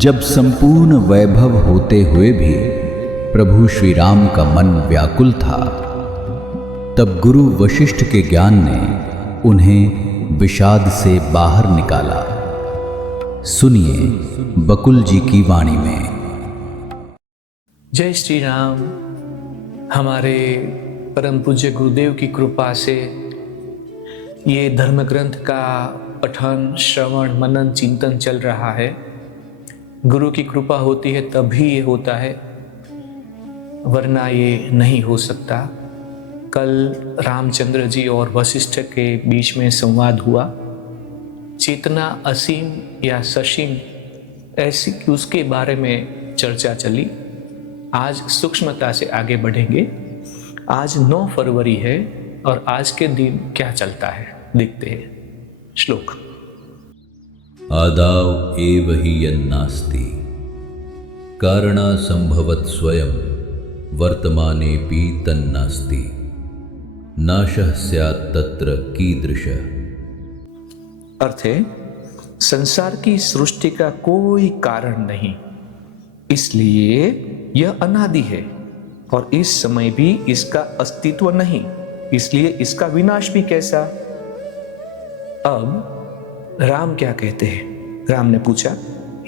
जब संपूर्ण वैभव होते हुए भी प्रभु श्री राम का मन व्याकुल था, तब गुरु वशिष्ठ के ज्ञान ने उन्हें विषाद से बाहर निकाला। सुनिए बकुल जी की वाणी में। जय श्री राम। हमारे परम पूज्य गुरुदेव की कृपा से ये धर्म ग्रंथ का पठन, श्रवण, मनन, चिंतन चल रहा है। गुरु की कृपा होती है तभी ये होता है, वरना ये नहीं हो सकता। कल रामचंद्र जी और वशिष्ठ के बीच में संवाद हुआ। चेतना असीम या ससीम, ऐसी उसके बारे में चर्चा चली। आज सूक्ष्मता से आगे बढ़ेंगे। आज 9 फरवरी है और आज के दिन क्या चलता है देखते हैं। श्लोक। आदाव एव हि यन्नास्ति कारणा संभवत स्वयं वर्तमानेपि तन्नास्ति नाशः स्यात् तत्र कीदृशः। अर्थ है, संसार की सृष्टि का कोई कारण नहीं, इसलिए यह अनादि है और इस समय भी इसका अस्तित्व नहीं, इसलिए इसका विनाश भी कैसा। अब राम क्या कहते हैं? राम ने पूछा,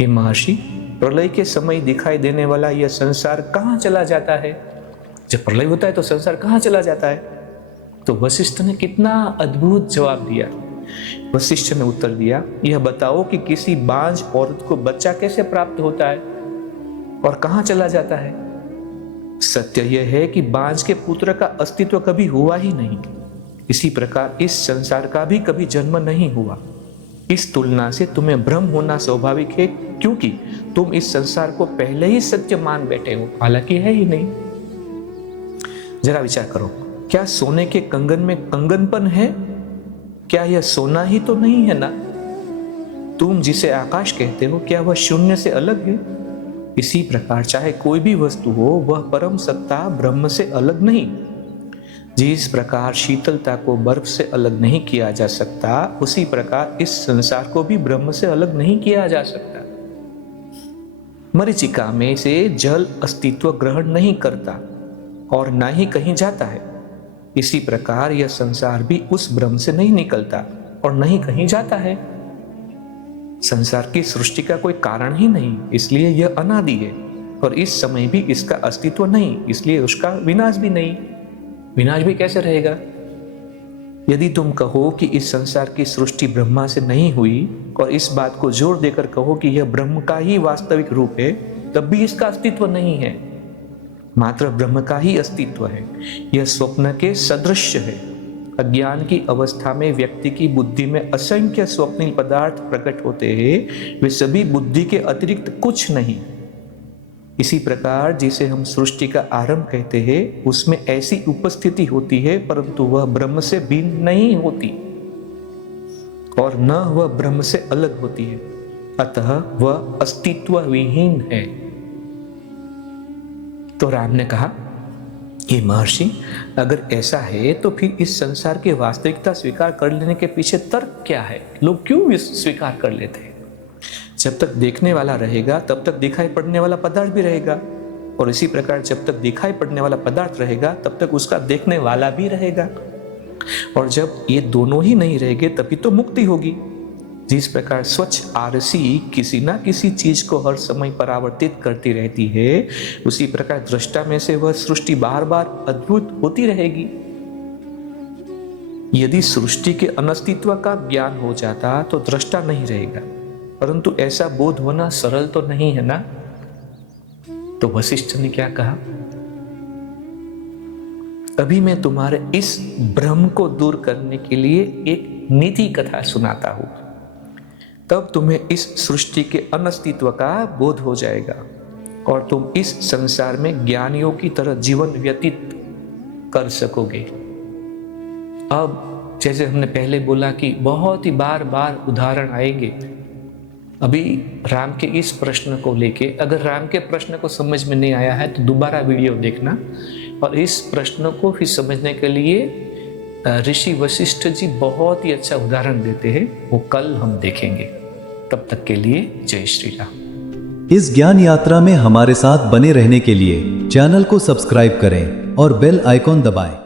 हे महर्षि, प्रलय के समय दिखाई देने वाला यह संसार कहाँ चला जाता है? जब प्रलय होता है तो संसार कहाँ चला जाता है? तो वशिष्ठ ने कितना अद्भुत जवाब दिया। वशिष्ठ ने उत्तर दिया, यह बताओ कि किसी बांझ औरत को बच्चा कैसे प्राप्त होता है और कहाँ चला जाता है? सत्य यह है कि बांझ के पुत्र का अस्तित्व कभी हुआ ही नहीं। इसी प्रकार इस संसार का भी कभी जन्म नहीं हुआ। इस तुलना से तुम्हें भ्रम होना स्वाभाविक है, क्योंकि तुम इस संसार को पहले ही सत्य मान बैठे हो, हालांकि है ही नहीं। जरा विचार करो, क्या सोने के कंगन में कंगनपन है? क्या यह सोना ही तो नहीं है ना? तुम जिसे आकाश कहते हो, क्या वह शून्य से अलग है? इसी प्रकार चाहे कोई भी वस्तु हो, वह परम सत्ता ब्रह्म से अलग नहीं। जिस प्रकार शीतलता को बर्फ से अलग नहीं किया जा सकता, उसी प्रकार इस संसार को भी ब्रह्म से अलग नहीं किया जा सकता। मरीचिका में से जल अस्तित्व ग्रहण नहीं करता और ना ही कहीं जाता है। इसी प्रकार यह संसार भी उस ब्रह्म से नहीं निकलता और नहीं कहीं जाता है। संसार की सृष्टि का कोई कारण ही नहीं, इसलिए यह अनादि है और इस समय भी इसका अस्तित्व नहीं, इसलिए उसका विनाश भी नहीं। विनाश भी कैसे रहेगा? यदि तुम कहो कि इस संसार की सृष्टि ब्रह्मा से नहीं हुई और इस बात को जोर देकर कहो कि यह ब्रह्म का ही वास्तविक रूप है, तब भी इसका अस्तित्व नहीं है। मात्र ब्रह्म का ही अस्तित्व है। यह स्वप्न के सदृश है। अज्ञान की अवस्था में व्यक्ति की बुद्धि में असंख्य स्वप्निल पदार्थ प्रकट होते हैं, वे सभी बुद्धि के अतिरिक्त कुछ नहीं। इसी प्रकार जिसे हम सृष्टि का आरंभ कहते हैं, उसमें ऐसी उपस्थिति होती है, परंतु वह ब्रह्म से भिन्न नहीं होती और न वह ब्रह्म से अलग होती है, अतः वह अस्तित्व विहीन है। तो राम ने कहा, ये महर्षि, अगर ऐसा है तो फिर इस संसार की वास्तविकता स्वीकार कर लेने के पीछे तर्क क्या है? लोग क्यों स्वीकार कर लेते हैं? जब तक देखने वाला रहेगा तब तक दिखाई पड़ने वाला पदार्थ भी रहेगा, और इसी प्रकार जब तक दिखाई पड़ने वाला पदार्थ रहेगा तब तक उसका देखने वाला भी रहेगा, और जब ये दोनों ही नहीं रहेंगे तभी तो मुक्ति होगी। जिस प्रकार स्वच्छ आरसी किसी ना किसी चीज को हर समय परावर्तित करती रहती है, उसी प्रकार दृष्टा में से वह सृष्टि बार बार अद्भुत होती रहेगी। यदि सृष्टि के अनस्तित्व का ज्ञान हो जाता तो दृष्टा नहीं रहेगा, परंतु ऐसा बोध होना सरल तो नहीं है ना। तो वशिष्ठ ने क्या कहा, अभी मैं तुम्हारे इस भ्रम को दूर करने के लिए एक नीति कथा सुनाता हूं, तब तुम्हें इस सृष्टि के अनस्तित्व का बोध हो जाएगा और तुम इस संसार में ज्ञानियों की तरह जीवन व्यतीत कर सकोगे। अब जैसे हमने पहले बोला कि बहुत ही बार बार उदाहरण आएंगे। अभी राम के इस प्रश्न को लेके, अगर राम के प्रश्न को समझ में नहीं आया है तो दोबारा वीडियो देखना, और इस प्रश्न को भी समझने के लिए ऋषि वशिष्ठ जी बहुत ही अच्छा उदाहरण देते हैं, वो कल हम देखेंगे। तब तक के लिए जय श्री राम। इस ज्ञान यात्रा में हमारे साथ बने रहने के लिए चैनल को सब्सक्राइब करें और बेल आइकॉन दबाएं।